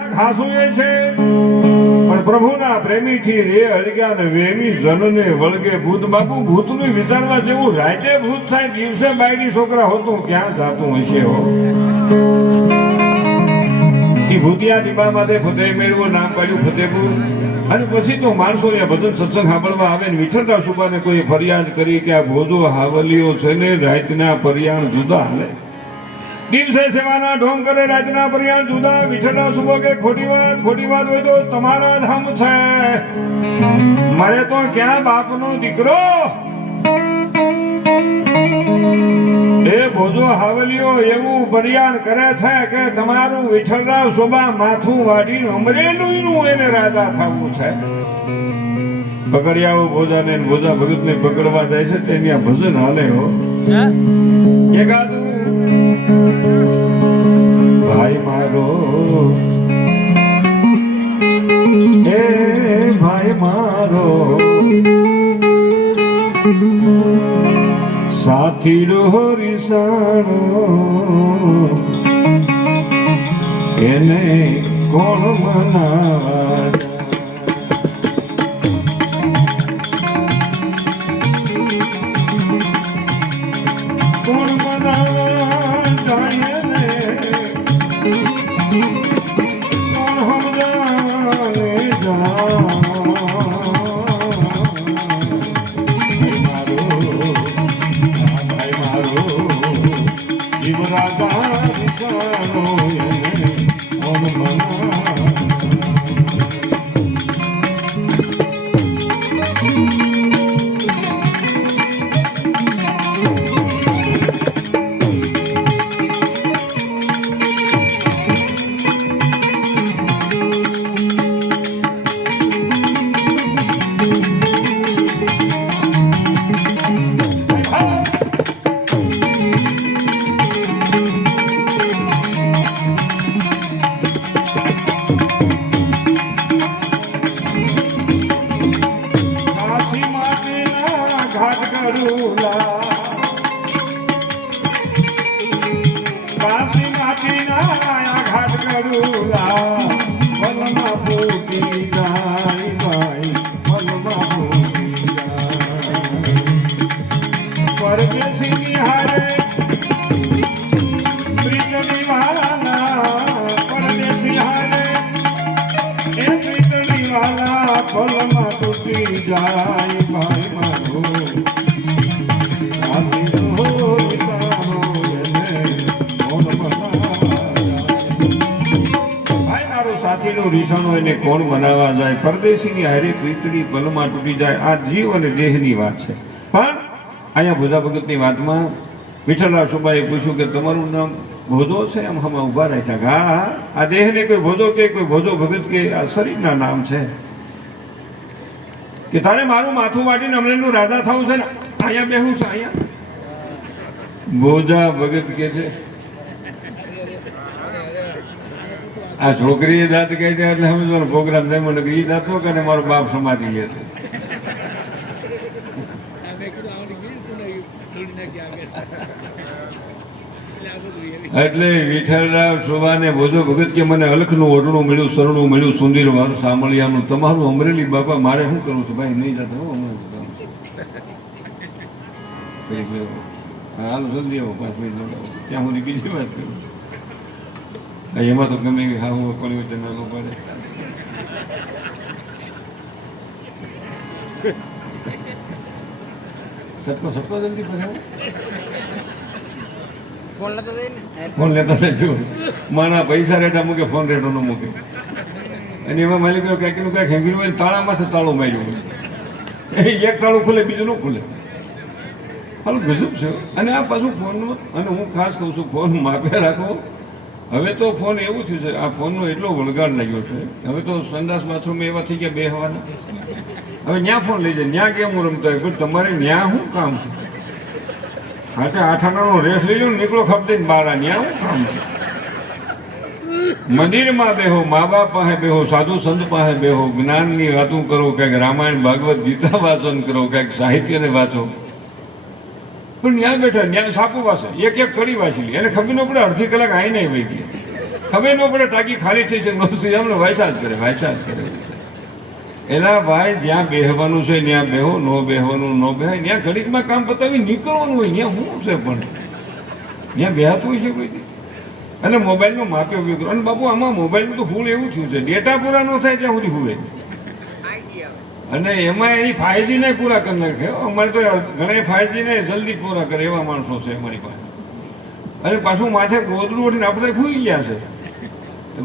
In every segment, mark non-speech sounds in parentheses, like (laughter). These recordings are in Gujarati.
ખાસું એ છે. પણ પ્રભુના પ્રેમીથી રે હળગ્યા ને વેમી જનને વળગે ભૂત. બાપુ, ભૂતનું વિચારવા જેવું રાતે ભૂત થાય, દિવસે બાયડી છોકરા હોતું, ક્યાં જાતું હશે હો? ઈ ભૂતિયા ટીપા માટે ફતેહ મેળવું, નામ પાડ્યું ફતેહપુર. અને પછી તો માણસો ને ભજન સત્સંગ સાંભળવા આવે ને વિઠ્ઠલદાસ ઉપાને કોઈ ફરિયાદ કરી કે આ ભોજો હાવલીઓ છે ને, રાતના પર્યાણ જુદા હાલે. દિવસે સેવાના ઢોંગ કરે રાજના પર્યાણ જુદા વિઠ્ઠલરાવ સુબો કે ખોટી વાત ખોટી વાત હોય તો તમારા ધામ છે. મારે તો ક્યાં બાપનો દીકરો? એ ભોજો હાવલીઓ એવું બરિયાણ કરે છે કે તમારું વિઠ્ઠલરાવ શોભા માથું વાઢીને અમરેલું નું એને રાજા થવું છે. પકડિયાઓ ભોજાને ને ભોજા ભગતને પકડવા જાય છે તેની આ ભજન હાલે હો. એકાદું ભાઈ મારો એ ભાઈ મારો સાથીડો હરિસાણો એને કોણ મનાવા જાય ભાઈ એને કોણ બનાવવા જાય? પરદેશીની હારે પિતરી પલમાં તૂટી જાય. આ જીવ અને દેહની વાત છે. પણ અહીંયા ભોજા ભગતની વાતમાં વિઠ્ઠલા સુબાએ પૂછ્યું કે તમારું નામ ભોજો છે? એમ હમણાં ઊભા રાખ્યા. હા. આ દેહને કોઈ ભોજો કે કોઈ ભોજો ભગત કે આ શરીરના નામ છે? કે તારે મારું માથું વાટીને અમરેલીનું રાજા થવું છે ને, અહીંયા બેહું છે, અહીંયા. ભોજા ભગત કે છે, આ છોકરીએ દાંત કહે એટલે સમજવાનો, પ્રોગ્રામ થાય, મને દાંત નો કે મારો બાપ સમાધિ લે એટલે વિઠ્ઠલરાવ શોભાને ભોજો ભગત કે મને અલખનું ઓઢણું મળ્યું સરણું મળ્યું, સુંદર મારું સાંભળ્યાનું. તમારું અમરેલી બાપા, મારે શું કરવું છે ભાઈ? નહીં જતા હાલો, જલ્દી આવો, પાંચ મિનિટ ત્યાં સુધી બીજી વાત કરું. એમાં તો ગમે હા હું કોની વચ્ચે ના પડે. જલ્દી પછી ફોન લેતો જજો માના પૈસા રેટા મૂકે, ફોન રેટો ન મૂકે. અને એમાં માલિક ક્યાંકનું ક્યાંક હેંગી હોય તાળા તાળામાંથી તાળો માર્યો એક તાળું ખુલે, બીજું ન ખુલે. હાલ, ગજબ છે. અને આ પાછું ફોનનું, અને હું ખાસ કહું છું, ફોન માપે રાખો. હવે તો ફોન એવું થયું છે, આ ફોનનો એટલો વળગાડ લાગ્યો છે. હવે તો સંડાસ બાથરૂમ એવા થઈ ગયા બે હવાના હવે ન્યા ફોન લઈ જાય, ન્યા કેમ રમતા હોય તમારે ન્યા શું કામ છે? હાટે આઠાણાનો રેસ લઈ લો નીકળો ખપતી ન્યા શું કામ મંદિરમાં બેહો, મા બાપ પાસે બેહો, સાધુ સંત પાસે બેહો, જ્ઞાનની વાતો કરો કંઈક રામાયણ, ભાગવત ગીતા વાંચન કરો કંઈક સાહિત્યને વાંચો. પણ ન્યા બેઠા, ન્યા સાપુ પાસે, એક એક કડી વાંચી લી. એને ખબર ન પડે, અડધી કલાક આઈ નહીં વહી ગઈ ખબર ન પડે, ટાંકી ખાલી થઈ છે અમને વાયસા જ કરે વાયસા જ કરે. એલા ભાઈ, જ્યાં બેહવાનું છે, ત્યાં બેહો, નો બેહવાનું, નો બેહાય ત્યાં ઘડીકમાં કામ પતાવી નીકળવાનું હોય, ત્યાં શું છે પણ? ત્યાં બેહાતું હોય છે કોઈ અને મોબાઈલનો માપ્યો કરો. અને બાપુ, આમાં મોબાઈલનું તો ફૂલ એવું થયું છે. ડેટા પૂરા ન થાય ત્યાં સુધી હુવે. અને એમાં એ ફાયદીને પૂરા કરી નાખે. અમારે તો ઘણા ફાયદીને જલ્દી પૂરા કરે એવા માણસો છે અમારી પાસે. અને પાછું માથે ગોદડું ઉઠીને આપણે ખુઈ ગયા છે.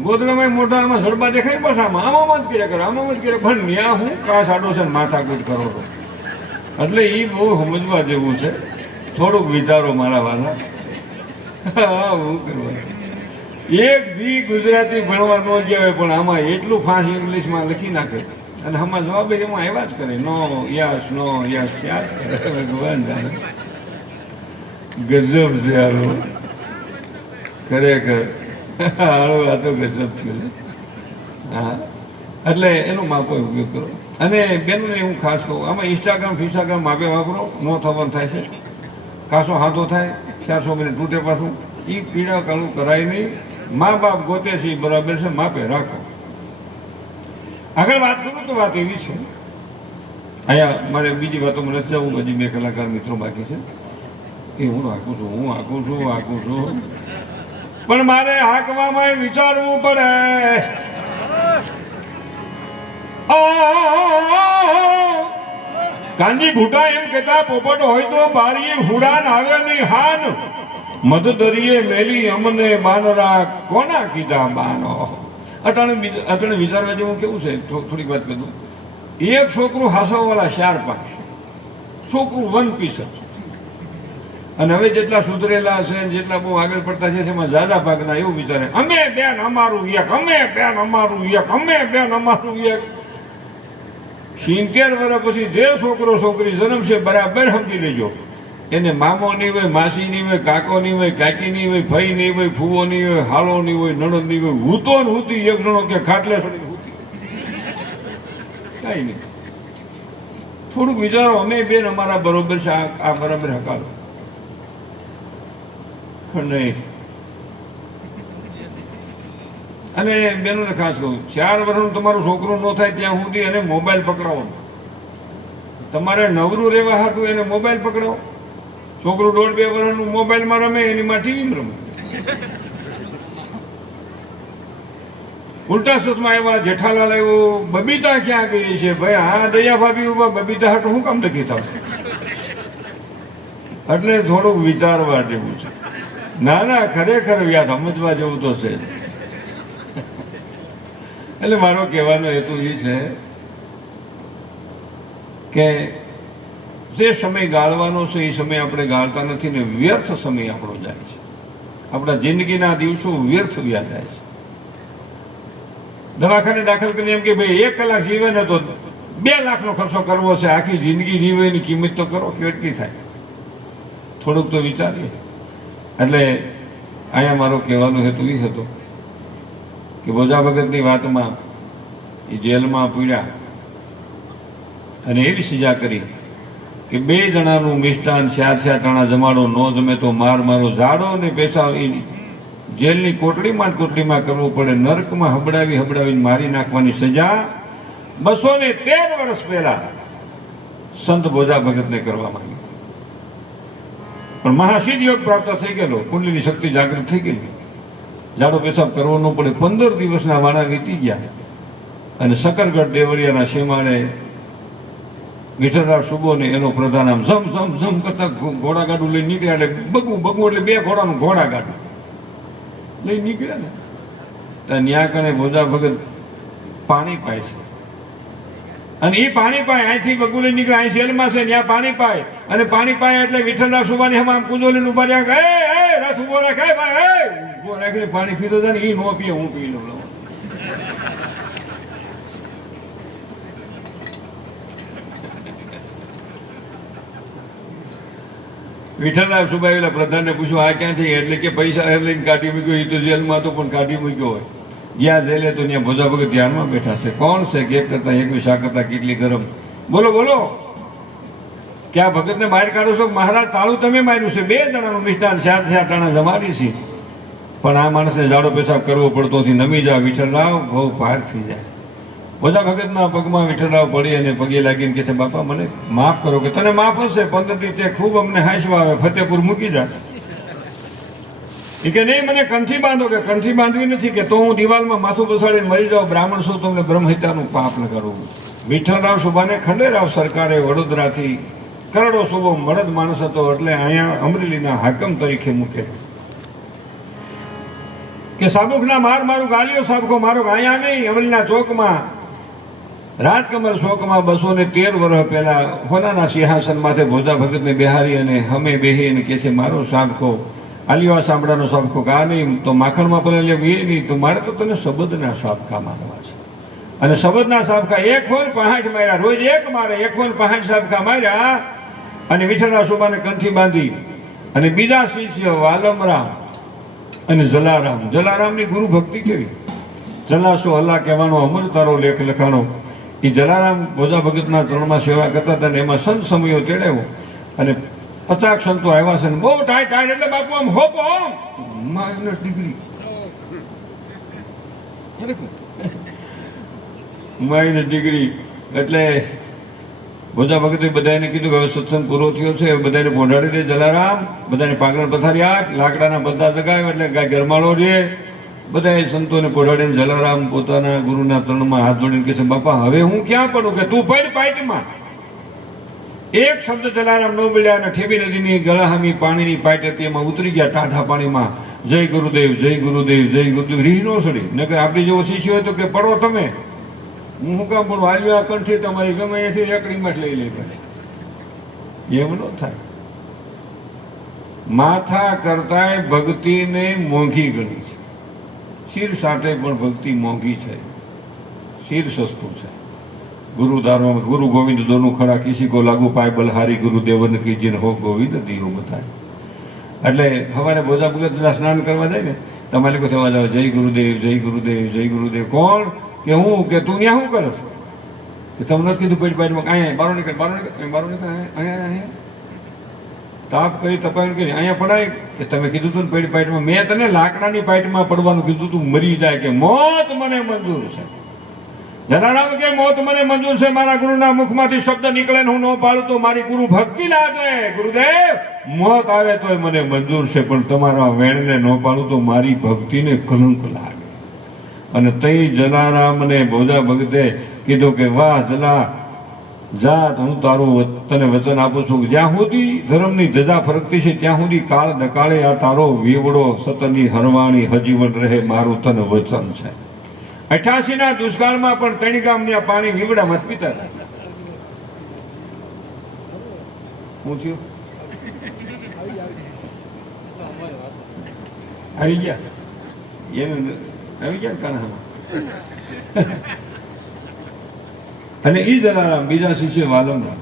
ગોદડામાં મોટા આમાં સડબા દેખાય બસ આમાં. આમાં જ કર્યા કરે, આમાં જ કર્યા પણ ન્યા હું કા સાડો છે ને માથાકૂટ કરો છો. એટલે એ બહુ સમજવા જેવું છે. થોડુંક વિચારો મારા વાલા. એક દી ગુજરાતી ભણવા ન જાય પણ આમાં એટલું ફાંસ ઇંગ્લિશમાં લખી નાખે. અને આમાં જવાબ એમાં આવ્યા જ કરે. નો યસ નો યસ ત્યાં જ કરે ભગવાન જાણે. ગજબ છે ખરેખર હાલો આ તો ગજબ થયું. હા. એટલે એનો માપો ઉપયોગ કરો. અને બેનને હું ખાસ કહું, આમાં ઇન્સ્ટાગ્રામ ફિન્સ્ટાગ્રામ માપે વાપરો, નો થવાનું થાય છે. કાસો હાથો થાય, ચારસો મિનિટ તૂટે પાછું. એ પીડા કાળું કરાય નહીં. મા બાપ ગોતે છે એ બરાબર છે, માપે રાખો. આગળ વાત કરું તો વાત એવી છે. અહીંયા મારે બીજી વાતોમાં મને જવું હજી બે કલાકાર મિત્રો બાકી છે. એ હું હાકું છું, હું આખું છું આખું છું. પણ મારે હાકવામાં વિચારવું પડે. કાંજી ભૂટા એમ કેતા પોપટ હોય તો બારીએ હુડાન આવે નહીં હાન. મધ દરિયે મેલી અમને બાનરા કોના કીધા બાનો? અટાણે અટાણે વિચારવા જેવું કેવું છે? થોડીક વાત કરું એક છોકરું હાસાવાળા ચાર પાંચ છોકરું વન પીસ જ. અને હવે જેટલા સુધરેલા ને જેટલા બહુ આગળ પડતા છે એમાં ઝાઝા ભાગના એવું વિચારે. અમે બેન અમારું એક, અમે બેન અમારું એક, અમે બેન અમારું એક. સિત્તેર વર્ષ પછી જે છોકરો છોકરી જન્મશે, બરાબર સમજી લેજો. એને મામો નહીં હોય માસી નહીં હોય કાકો નહીં હોય કાકી નહીં હોય ભાઈ નહીં હોય ફૂવો નહીં હોય હાલો નહીં હોય નણંદ નહીં હોય હૂતો ને હૂતી, એક જણો કે ખાટલે હૂતી. કાંઈ નહીં. થોડુંક વિચારો, અમે બેન અમારા બરોબર છે આ બરાબર હકાલો. પણ નહીં. અને બેનોને ખાસ કહું, ચાર વર્ષનું તમારું છોકરું ન થાય ત્યાં સુધી એને મોબાઈલ પકડાવો. તમારે નવરું રહેવા હતું એને મોબાઈલ પકડાવો. છોકરું દોઢ બે વર્ષનું મોબાઈલમાં રમે એની માં ટીવીમાં રમે. ઉલટા સસમાં આવ્યા, જેઠાલાલ આવ્યો, બબીતા ક્યાં ગઈ છે? ભાઈ, આ દયા ભાભી ઊભા, બબીતા હાટું શું કામ તકી થશે એટલે થોડુંક વિચારવા જેવું છે. ના ના, ખરેખર યાર સમજવા જેવું તો છે. એટલે મારો કહેવાનો હેતુ એ છે કે જે સમય ગાળવાનો છે, એ સમય આપણે ગાળતા નથી ને વ્યર્થ સમય આપણો જાય છે. આપણા જિંદગીના દિવસો વ્યર્થ વ્યા જાય છે. દવાખાને દાખલ કરીને એમ કે ભાઈ, એક કલાક જીવે ને તો બે લાખનો ખર્ચો કરવો છે. આખી જિંદગી જીવે એની કિંમત તો કરો કેટલી થાય. થોડુંક તો વિચારીએ. એટલે અહીંયા મારો કહેવાનો હેતુ એ હતો કે બોજા ભગતની વાતમાં એ જેલમાં પૂર્યા અને એવી સજા કરી કે બે જણાનું મિષ્ટાન ચાર ચાર ટાણા જમાડો ન જમે તો માર મારો ઝાડો અને પેશાબ એ જેલની કોટડીમાં જ કોટડીમાં કરવું પડે. નર્કમાં હબડાવી હબડાવીને મારી નાખવાની સજા બસો ને તેર વર્ષ પહેલા સંત બોજા ભગતને કરવામાં આવી પણ મહાસિદ્ધ યોગ પ્રાપ્ત થઈ ગયેલો, કુંડલીની શક્તિ જાગૃત થઈ ગયેલી. જાડો પેશાબ કરવો ન પડે, પંદર દિવસના વાણા વીતી ગયા. અને શકરગઢ દેવરિયાના સીમાડે વિઠ્ઠલરાવ સુબોને એનો પ્રધાન આમ ઝમ ઝમ ઝમ કરતા ઘોડાગાડું લઈ નીકળ્યા એટલે બગું બગવું એટલે બે ઘોડાનું ઘોડાગાડું. લઈ નીકળ્યા ને. ત્યાં ન્યા કણે ભોજા ભગત પાણી પાય છે. અને એ પાણી પાય, અહીંથી બગું લઈને નીકળે અહીં જેલમાં છે, ત્યાં પાણી પાય. અને પાણી પાય એટલે વિઠ્ઠલરાવ સુબાની હમ આમ કુંજોલીને ઊભા રહ્યા એ એ ઊભો રાખે ઊભો રાખીને પાણી પીતો હતા ને એ નો પીએ, હું પી લઉં. વિઠ્ઠલરાવ સુબાઈલા પ્રધાનને પૂછ્યું, આ ક્યાં છે? એટલે કે પૈસા એ લઈને કાઢી મૂક્યો એ તો જેલમાં તો પણ કાઢી મૂક્યો હોય. જ્યાં જેલે તો ત્યાં ભોજા ભગત ધ્યાનમાં બેઠા છે. કોણ છે? કે એક કરતા એક વિશા કરતા કેટલી ગરમ? બોલો બોલો. કે આ ભગતને બહાર કાઢો છો? મહારાજ, તાળું તમે માર્યું છે. બે જણાનું મિષ્ટાન ચાર ચાર ટાણા જમાડી છે. પણ આ માણસને જાડો પેશાબ કરવો પડતો નથી. નમી જા વિઠ્ઠલરાવ બહુ પાર થઈ જાય. બધા ભગતના પગમાં વિઠ્ઠલરાવ પડી અને પગે લાગીને કહે છે, બાપા, મને માફ કરો કે તને માફ હશે પંદર દિવસે ખૂબ અમને હાંસવા આવે. ફતેપુર મૂકી જા. એ કે, નહીં, મને કંઠી બાંધો કે કંઠી બાંધવી નથી કે તો હું દિવાલમાં માથું પસાડીને મરી જાઉં. બ્રાહ્મણ છું તમને બ્રહ્મહિતાનું પાપ લગાડું વિઠ્ઠલરાવ સુભાને ખંડેરાવ સરકારે વડોદરાથી કરોડો સુબો મળદ માણસ હતો એટલે અહીંયા અમરેલીના હાકમ તરીકે મૂકે કે સાબુકના માર મારું ગાલિયો સાબકો, મારો અહીંયા નહીં, અમરેલીના ચોકમાં, રાજકમલ શોકમાં બસો ને તેર વર્ષ પહેલા હોનાના સિંહાસન માથે ભોજા ભગતને બિહારી અને હમે બેહીને કે છે, મારો સાબકો, આલિયા સાંભળાનો સાબકો કા નહીં. તો માખણમાં પેલા લે એ નહીં, તો મારે તો તને શબ્દના સાબકા મારવા છે. અને શબ્દના સાબકા એક હોય ને માર્યા, રોજ એક મારે, એક હોય ને સાબકા માર્યા અને વિઠ્ઠલના શોભાને કંઠી બાંધી અને બીજા શિષ્ય વાલમરામ અને જલારામ. જલારામની ગુરુ ભક્તિ કેવી? જલાશો અલ્લાહ કહેવાનો અમર તારો લેખ લખાણો. એ જલારામ ભોજા ભગતના ચરણમાં સેવા કરતા હતા ને એમાં સંત સમયો તેડાવ્યો અને પચાસ સંતો આવ્યા છે બહુ ટાઈટ ટાઈટ એટલે બાપુ આમ હોપ આમ માઇનસ ડિગ્રી. માઇનસ ડિગ્રી એટલે ભોજા ભગતે બધાને કીધું કે હવે સત્સંગ પૂરો થયો છે બધાને પહોંચાડી દે જલારામ, બધાને પાગરણ પથારી આપ, લાકડાના બધા જગાવ્યા એટલે ગાય ગરમાળો રે. બધા સંતોને પહોંચાડીને જલારામ પોતાના ગુરુના ચરણમાં હાથ જોડીને કહે છે, બાપા, હવે હું ક્યાં પડું કે તું પડ પાઇટમાં. એક શબ્દ જલારામ ન મળ્યા અને ઠેબી નદીની ગળાહામી પાણીની પાઇટ હતી એમાં ઉતરી ગયા ટાઢા પાણીમાં. જય ગુરુદેવ જય ગુરુદેવ જય ગુરુદેવ. રીહ નો સડી નકર આપણી જેવો શિષ્ય હોય તો કે, પડો તમે. હું શું કામ પણ વાલ્યો કંઠી તમારી ગમે એથી રેકડીમાં લઈ લે પડે એમ ન થાય. માથા કરતાંય ભક્તિને મોંઘી ગણી છે. શિર સાથે પણ ભક્તિ મોંઘી છે. શિર સસ્તું છે. ગુરુ ધારો ગુરુ ગોવિંદ દોનું ખડા કિસી કો લાગુ પાય બલહારી ગુરુ દેવન કીજીન હો ગોવિંદ દિયો બતાય એટલે સવારે બોજા ભગત સ્નાન કરવા જાય ને, તમારે લોકો થવા જાવ, જય ગુરુદેવ જય ગુરુદેવ જય ગુરુદેવ. કોણ? કે હું, કે તું ત્યાં શું કરસ કે તમને નથી કીધું પેટ પેટમાં અહીંયા, બારો નીકળે બારો નીકળે બારો નીકળે, અહીંયા અહીંયા તાપ કરી તપાયું કે અહીંયા પડાય. કે તમે કીધું તું પેટ પાઇટમાં મેં તને લાકડાની પાઇટમાં પડવાનું કીધું તું, મરી જાય કે મોત મને મંજૂર છે. જનારામ કે મોત મને મંજૂર છે, મારા ગુરુના મુખમાંથી શબ્દ નીકળે હું ન પાડું તો મારી ગુરુ ભક્તિ લાગે. ગુરુદેવ, મોત આવે તોય મને મંજૂર છે, પણ તમારા વેણને ન પાડું તો મારી ભક્તિને કલંક લાગે. અને તઈ જલારામને ભોજા ભગતે કીધું કે વાહ જલા જાત હું તારું તને વચન આપું છું. જ્યાં સુધી ધર્મની ધજા ફરકતી છે ત્યાં સુધી કાળ નકાળે આ તારો વીવડો સતની હરવાણી હજીવન રહે મારું તને વચન છે. અઠાસી ના દુષ્કાળમાં પણ ત્રણ ગામની આ પાણી વીવડામાં પીતા શું થયું? (laughs) આવી ગયા? એનું આવી ગયા કાનામાં અને એ જલારામ બીજા શિષ્ય વાલમરામ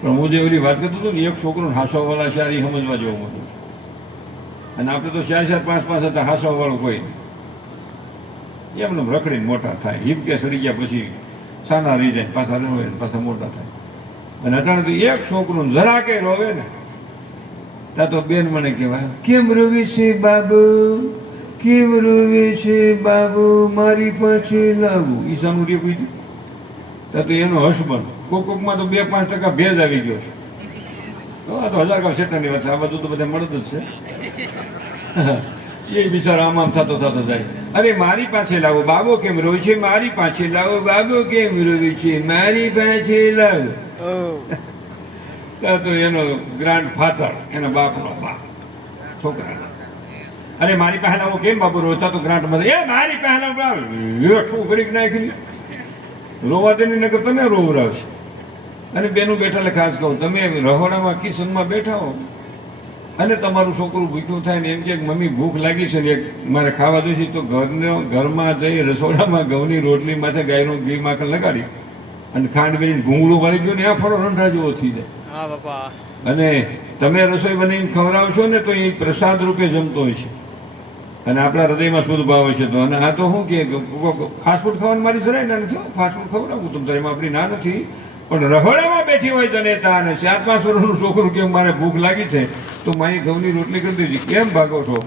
પણ હું જે એવી વાત કરતો હતો ને, એક છોકરો હાસવાવાળા ચાર એ સમજવા જેવો મોટો અને આપણે તો ચાર ચાર પાંચ પાંચ હતા, હાસવાવાળું કોઈ નહીં. એમને રખડીને મોટા થાય. હિપકે સડી ગયા પછી સાના રહી જાય પાછા ને પાછા મોટા થાય. અને અટાણે એક છોકરું જરા કે રોવે ને. ત્યાં તો બેન મને કહેવાય, કેમ રોવે છે બાબુ? કેમ રોવે છે બાબુ? મારી પાસે લાવું. ઈશાનું રે કોઈ ત્યાં તો એનો હસબન્ડ કોક કોકમાં તો બે પાંચ ટકા ભેજ આવી ગયો છે. તો આ તો હજાર કામ શેઠાની વાત છે. આ બધું તો બધા મળતું જ છે. (laughs) એ બિચારો આમ આમ થતો થતો જાય. અરે મારી પાસે લાવો. બાબો કેમ રોવે છે? મારી પાસે લાવો. બાબો કેમ રોવે છે? મારી પાસે લાવો. (laughs) તો એનો ગ્રાન્ડ ફાધર એના બાપનો બાપ છોકરાનો. અરે મારી પાસે હું કેમ બાપુ રોતા તો ગ્રાન્ટ મળે? એ મારી બાપ હેઠું ઘડીક નાખી રોવા દે નકર તમે રોવરાવશે અને બેનું બેઠા ખાસ કહું તમે રહોડામાં કિશનમાં બેઠા હો. અને તમારું છોકરું ભૂખ્યું થાય ને એમ કે મમ્મી ભૂખ લાગી છે ને એક મારે ખાવા જોઈશે તો ઘરનો ઘરમાં જઈ રસોડામાં ઘઉંની રોટલી માથે ગાયનું ઘી માખણ લગાડી અને ખાંડ વેરીને ભૂંગળું વાળી ગયું ને આ ફળો રંઢા જેવો થઈ જાય. અને તમે રસોઈ બનાવીને ખવડાવશો ને તો એ પ્રસાદ રૂપે જમતો હોય છે. અને આપણા હૃદયમાં શુદ્ધ ભાવ છે તો. અને આ તો શું કે ફાસ્ટફૂડ ખાવાની મારી સરાય ના નથી ફાસ્ટફૂડ ખવડાવું તમ તારી આપણી ના નથી. પણ રહોડામાં બેઠી હોય જનેતા અને ચાર પાંચ વર્ષનું છોકરું કે મારે ભૂખ લાગી છે, તો માય ઘઉંની રોટલી કરી દીધી કેમ ભાગો છો?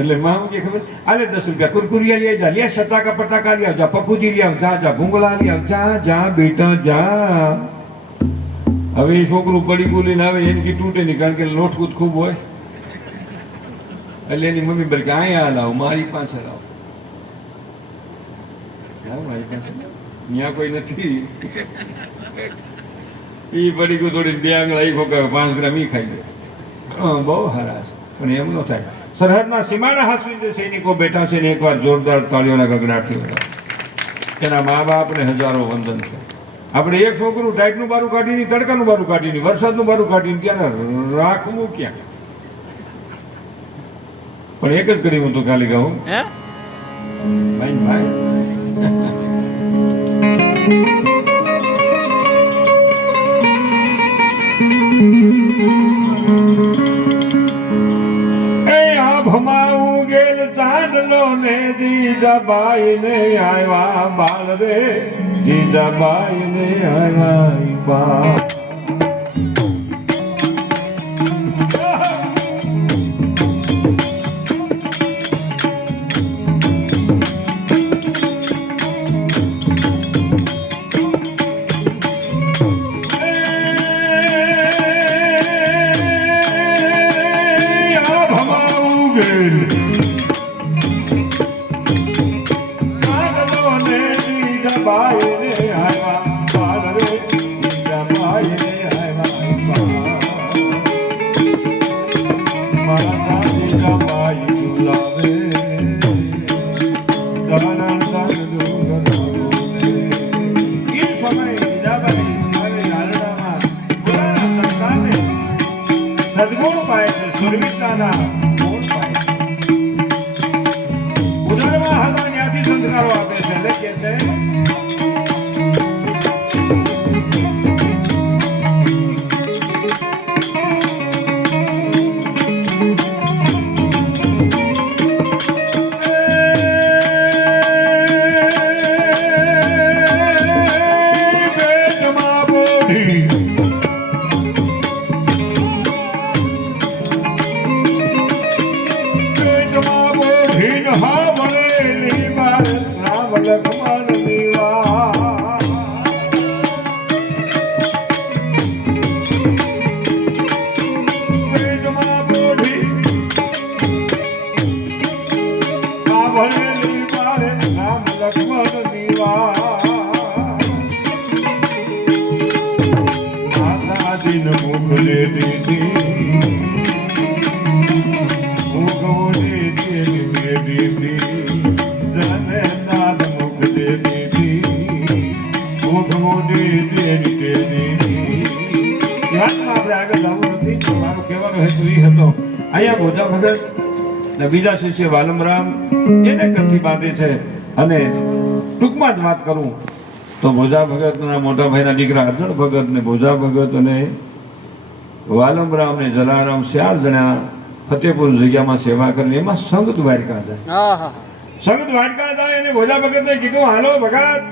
એટલે માં કે ખબર આલે દસ રૂપિયા કુરકુરિયા લઈ જા લે સટાકા પટાકા લઈ આવજા. પપુજી લઈ આવ જા જા, ભૂંગળા લઈ આવ જા, બેટા, જા. હવે એ છોકરું પડી બોલીને આવે, એમ કી તૂટે નહીં કારણ કે લોટકૂટ ખૂબ હોય. એટલે એની મમ્મી બોલે કે અહીંયા લાવો, મારી પાસે લાવ. મારી પાસે ત્યાં કોઈ નથી. એ પડી ગયું થોડી બે આંગળા, ઈ ખોકાવે પાંચ ગ્રામ એ ખાઈ જાય બહુ હરાશ. પણ એમ ન થાય. સરહદના સીમાડા હાસવી જે સૈનિકો બેઠા છે ને એકવાર જોરદાર તાળીઓના ગગડાટથી થયો એના મા બાપને હજારો વંદન છે આપણે એક છોકરું ટાઈટનું બારું કાઢીને, તડકાનું બારું કાઢીને, વરસાદનું બારું કાઢીને ક્યાં રાખવું ક્યાં પણ એક જ કરી હું તો ખાલી ગાઉં. હે? ભાઈ ભાઈ. એ આભમાં ઉગેલ ચાંદલો ને જીજાબાઈ ને આવ્યા બાળ રે જીજાબાઈ ને આવ્યા ઈ ઉદરમાં હતા ત્યાંથી સંસ્કારો આપે છે. એટલે કે છે બીજા શિષ્ય વાલમરામ એને કંઠી બાંધે છે અને ટૂંકમાં જ વાત કરું તો ભોજા ભગતના મોટા ભાઈના દીકરા અજળ ભગત ને ભોજા ભગત અને વાલમરામ ને જલારામ ચાર જણા ફતેપુર જગ્યામાં સેવા કરીને એમાં સંગ દ્વારકા જાય. સંગ દ્વારકા જાય અને ભોજા ભગતને કીધું હાલો ભગત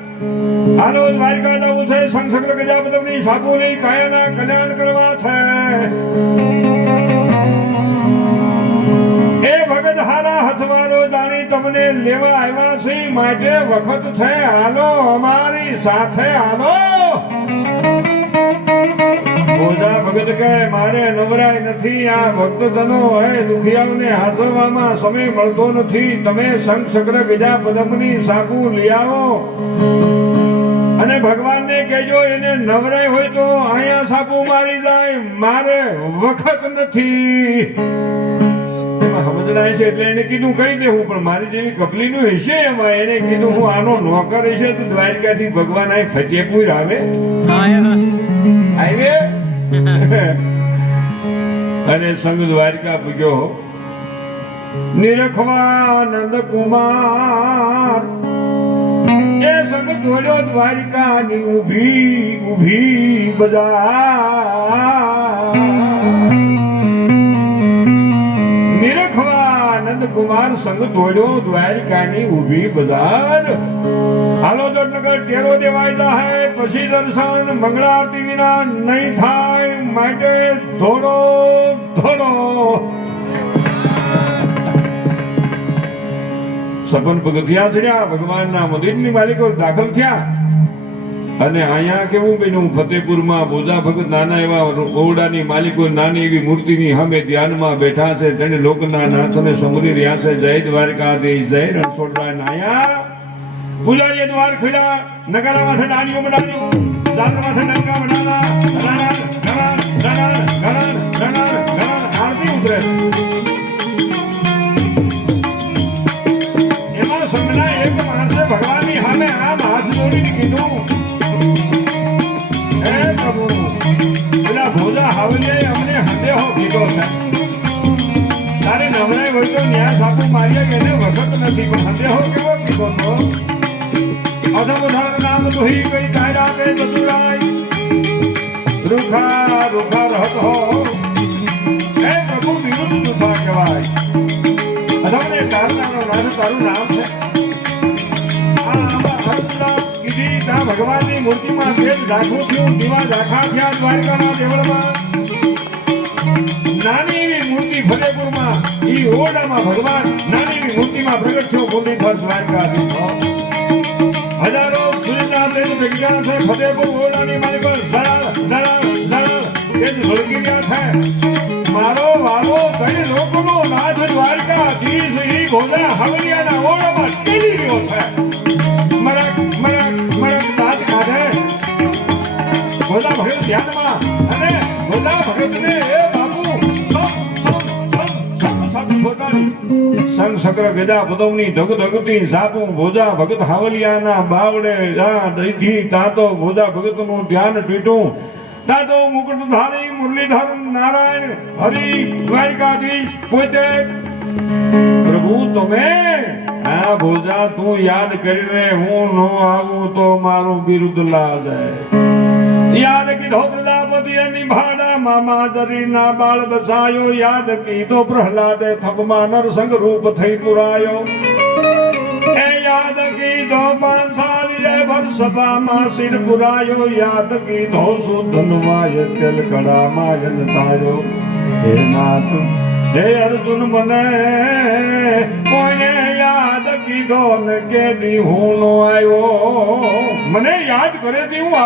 હાલો દ્વારકા જવું છે સંઘ સગ્ર ગજાપતની સાપુની કાયાના કલ્યાણ કરવા છે. એ ભગત હારા હથવારો દાણી તમને લેવા આવ્યા છે, માટે વખત છે. હાલો, અમારી સાથે હાલો. ઓજા ભગત કહે, મારે નવરાય નથી, આ ભક્તજનો હે, દુખિયાઓને હાથવામાં સમય મળતો નથી. તમે સંઘ સગ્ર ગજા પદમની સાકુ લઈ આવો. અને ભગવાનને કહેજો, એને નવરાય હોય તો અહીંયા સાપુ મારી જાય. મારે વખત નથી. સમજણાય છે એટલે એને કીધું કહી દેવું પણ મારી જેવી કપલીનું હશે એમાં. એને કીધું હું આનો નોકર હશે તો દ્વારકાથી ભગવાન આ ફતેપુર આવે. આવે અને સંઘ દ્વારકા પૂગ્યો. નિરખવા નંદ કુમાર. એ સંઘ દોડ્યો દ્વારિકાની ઊભી ઊભી બજાર. કુમાર સંગ દોડ્યો દ્વારિકાની ઊભી બજાર. હાલો દોડનગર ટેરો દેવાય જાહે, પછી દર્શન મંગળા આરતી વિના નહીં થાય, માટે ધોડો ધોડો સપન પગથિયા ચડ્યા ભગવાનના મંદિરની માલિકો દાખલ થયા. અને અહીંયા કેવું બન્યું ફતેપુરમાં બોધા ભગત નાના એવા ઓરડાની માલિકો, નાની એવી મૂર્તિની સામે ધ્યાનમાં બેઠા છે. તેને લોકના નાથને સમરી રહ્યા છે. જય દ્વારકાધીશ, જય રણછોડરાય નાયા પૂજારીએ દ્વાર ખોલ્યા. નગારા માથે ડાળીઓ બનાવ્યું. ઝાલર માથે ડંકા બનાવ્યા. આરતી ઉતરે નથી પણ સંદેહો કેવો કીધો તો અધમ ધર નામ તુહી કઈ કાયરા કે ચતુરાય રૂખા રૂખા રહત હો. હે પ્રભુ વિરુદ્ધ રૂખા કહેવાય. અધમને કારનાનો નાનું તારું નામ છે. ભગવાનની મૂર્તિમાં તેલ ઝાંખું થયું, દીવા ઝાંખા થયા દ્વારકાના દેવળમાં. નાની એવી મૂર્તિ ઈ ઓરડામાં ભગવાન નાની એવી મૂર્તિમાં પ્રગટ થયો મુરલીધર દ્વારકાધીશ હો. હજારો સૂર્યના તેજ ભેગા છે ફતેપુર ઓરડાની મારી પર સળાળ સળાળ સળાળ જ ભડકી ગયા છે. મારો વાલો કઈ લોકોનો નાથ દ્વારકાધીશ ઈ ભોલા હવલિયાના ઓરડામાં ટેલી રહ્યો છે. મરક મરક મરક દાંત કાઢે. ભોલા ભગત ધ્યાનમાં અને ભોલા ભગતને એ સંગ સક્ર ગજા પદમની ધગ ધગતી સાપુ ભોજા ભગત હાવલિયાના બાવડે જા દઈથી તાતો ભોજા ભગતનું ધ્યાન પીટું તાતો મુકુટ ધારી મુરલીધર નારાયણ હરિ દ્વારિકાધીશ પોતે. પ્રભુ તમે આ ભોજા તું યાદ કરીને હું નો આવું તો મારું બિરુદ લાજાય યાદ કીધો પ્રજાપતિ એની ભાડા મામા જરીના બાળ બસાયો યાદ કીધો પ્રહલાદે થપમાં નરસંગ રૂપ થઈ પુરાયો. એ યાદ કીધો પાંચાલી એ શિર પુરાયો, યાદ કીધો સુધનવાય તેલ કડામાં યન હે નાથ, હે અર્જુન, મને કોઈને યાદ કીધો ને કે હું આવ્યો મને યાદ કરે હું